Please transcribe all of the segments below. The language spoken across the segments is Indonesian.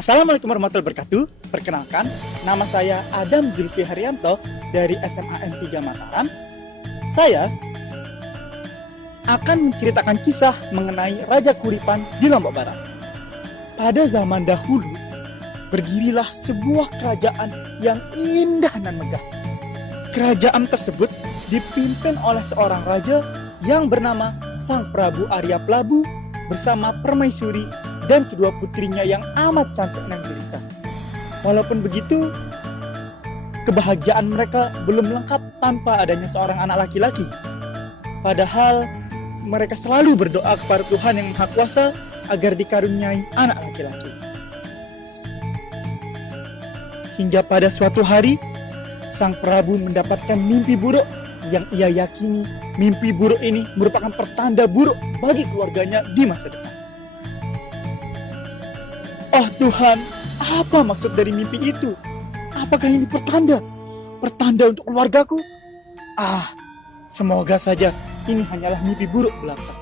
Assalamualaikum warahmatullahi wabarakatuh. Perkenalkan, nama saya Adam Julfi Haryanto dari SMA N3 Mataram. Saya akan menceritakan kisah mengenai Raja Kuripan di Lombok Barat. Pada zaman dahulu, berdirilah sebuah kerajaan yang indah dan megah. Kerajaan tersebut dipimpin oleh seorang raja yang bernama Sang Prabu Arya Prabu bersama Permaisuri dan kedua putrinya yang amat cantik dan jelita. Walaupun begitu, kebahagiaan mereka belum lengkap tanpa adanya seorang anak laki-laki. Padahal mereka selalu berdoa kepada Tuhan yang Maha Kuasa agar dikaruniai anak laki-laki. Hingga pada suatu hari, Sang Prabu mendapatkan mimpi buruk yang ia yakini mimpi buruk ini merupakan pertanda buruk bagi keluarganya di masa depan. Oh Tuhan, apa maksud dari mimpi itu? Apakah ini pertanda? Pertanda untuk keluargaku? Semoga saja ini hanyalah mimpi buruk belaka.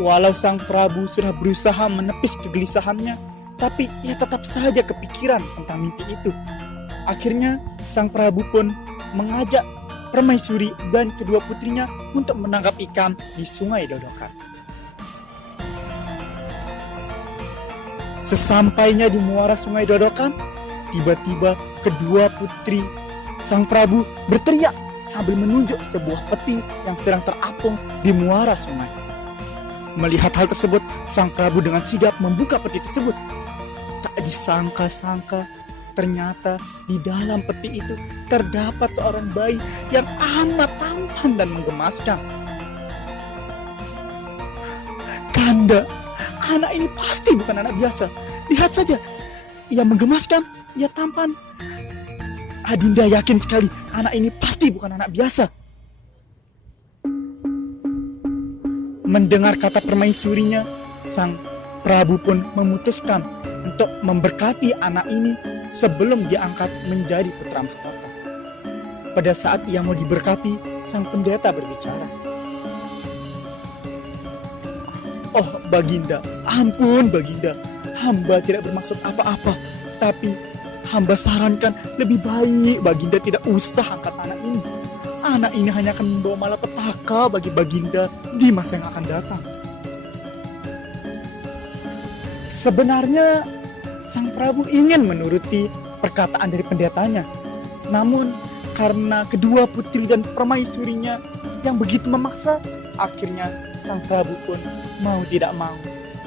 Walau Sang Prabu sudah berusaha menepis kegelisahannya, tapi ia tetap saja kepikiran tentang mimpi itu. Akhirnya Sang Prabu pun mengajak Permaisuri dan kedua putrinya untuk menangkap ikan di Sungai Dodokan. Sesampainya di muara Sungai Dodokan, tiba-tiba kedua putri Sang Prabu berteriak sambil menunjuk sebuah peti yang sedang terapung di muara sungai. Melihat hal tersebut, Sang Prabu dengan sigap membuka peti tersebut. Tak disangka-sangka, ternyata di dalam peti itu terdapat seorang bayi yang amat tampan dan menggemaskan. Kanda, anak ini pasti bukan anak biasa. Lihat saja, ia menggemaskan, ia tampan. Adinda yakin sekali anak ini pasti bukan anak biasa. Mendengar kata permaisurinya, Sang Prabu pun memutuskan untuk memberkati anak ini sebelum diangkat menjadi putra mahkota. Pada saat ia mau diberkati, sang pendeta berbicara. Oh Baginda, ampun Baginda, hamba tidak bermaksud apa-apa, tapi hamba sarankan lebih baik Baginda tidak usah angkat anak ini. Anak ini hanya akan membawa malapetaka bagi Baginda di masa yang akan datang. Sebenarnya Sang Prabu ingin menuruti perkataan dari pendetanya, namun karena kedua putri dan permaisurinya yang begitu memaksa, akhirnya Sang Prabu pun mau tidak mau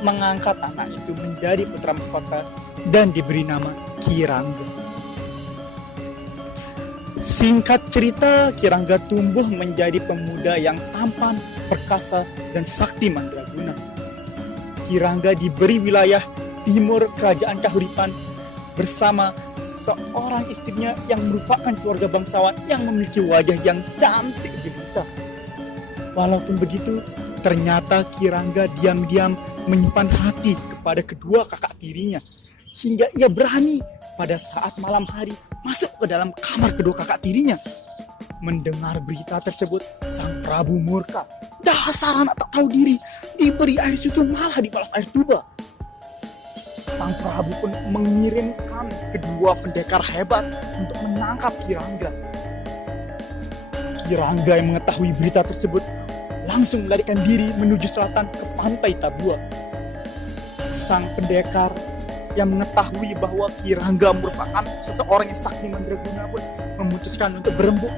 mengangkat anak itu menjadi putra mahkota dan diberi nama Kirangga. Singkat cerita, Kirangga tumbuh menjadi pemuda yang tampan, perkasa, dan sakti mandraguna. Kirangga diberi wilayah timur kerajaan Kahuripan bersama seorang istrinya yang merupakan keluarga bangsawan yang memiliki wajah yang cantik jelita. Walaupun begitu, ternyata Kirangga diam-diam menyimpan hati kepada kedua kakak tirinya, hingga ia berani pada saat malam hari masuk ke dalam kamar kedua kakak tirinya. Mendengar berita tersebut, Sang Prabu murka. Dasar anak tak tahu diri, diberi air susu malah dibalas air tuba. Sang Prabu pun mengirimkan kedua pendekar hebat untuk menangkap Kirangga. Kirangga yang mengetahui berita tersebut langsung melarikan diri menuju selatan ke pantai Tabua. Sang pendekar yang mengetahui bahwa Kirangga merupakan seseorang yang sakti mandraguna pun memutuskan untuk berembuk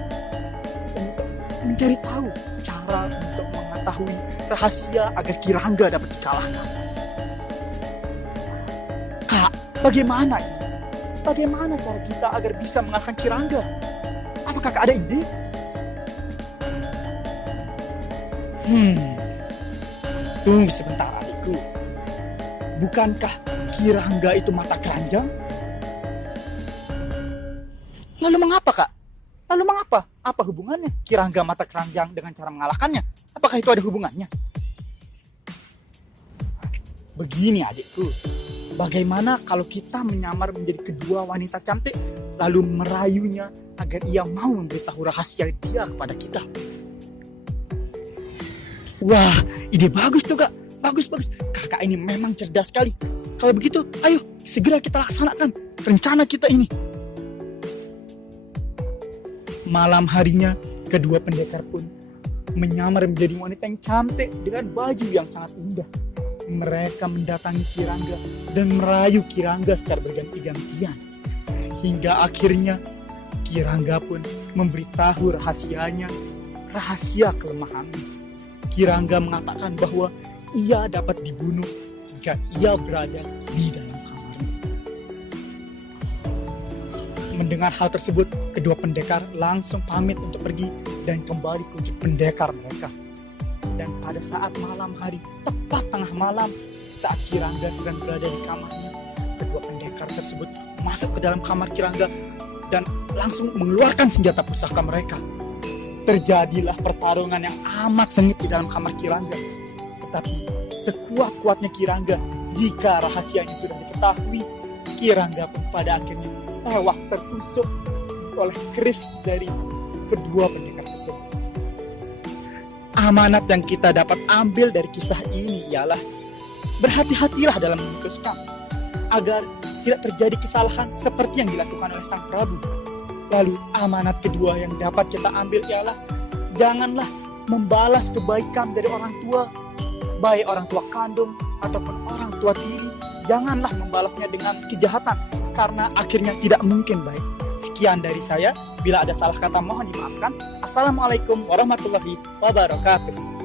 untuk mencari tahu cara untuk mengetahui rahasia agar Kirangga dapat dikalahkan. Kak, bagaimana ini? Bagaimana cara kita agar bisa mengalahkan Kirangga? Apakah Kak ada ide? Tunggu sebentar adikku. Bukankah Kirangga itu mata keranjang? Lalu mengapa Kak? Lalu mengapa? Apa hubungannya Kirangga mata keranjang dengan cara mengalahkannya? Apakah itu ada hubungannya? Begini adikku, bagaimana kalau kita menyamar menjadi kedua wanita cantik lalu merayunya agar ia mau memberitahu rahasia dia kepada kita? Wah, ide bagus tuh Kak. Bagus. kakak ini memang cerdas sekali. Kalau begitu, ayo segera kita laksanakan rencana kita ini. Malam harinya, kedua pendekar pun menyamar menjadi wanita yang cantik dengan baju yang sangat indah. Mereka mendatangi Kirangga dan merayu Kirangga secara berganti-gantian. Hingga akhirnya Kirangga pun memberitahu rahasianya, rahasia kelemahannya. Kirangga mengatakan bahwa ia dapat dibunuh jika ia berada di dalam kamarnya. Mendengar hal tersebut, kedua pendekar langsung pamit untuk pergi dan kembali ke wujud pendekar mereka. Dan pada saat malam hari, tepat tengah malam, saat Kirangga sedang berada di kamarnya, kedua pendekar tersebut masuk ke dalam kamar Kirangga dan langsung mengeluarkan senjata pusaka mereka. Terjadilah pertarungan yang amat sengit di dalam kamar Kirangga. Tetapi sekuat-kuatnya Kirangga, jika rahasianya sudah diketahui, Kirangga pun pada akhirnya tewas tertusuk oleh keris dari kedua pendekar tersebut. Amanat yang kita dapat ambil dari kisah ini ialah berhati-hatilah dalam memutuskan agar tidak terjadi kesalahan seperti yang dilakukan oleh Sang Prabu. Lalu amanat kedua yang dapat kita ambil ialah janganlah membalas kebaikan dari orang tua, baik orang tua kandung ataupun orang tua tiri. Janganlah membalasnya dengan kejahatan karena akhirnya tidak mungkin baik. Sekian dari saya. Bila ada salah kata mohon dimaafkan. Assalamualaikum warahmatullahi wabarakatuh.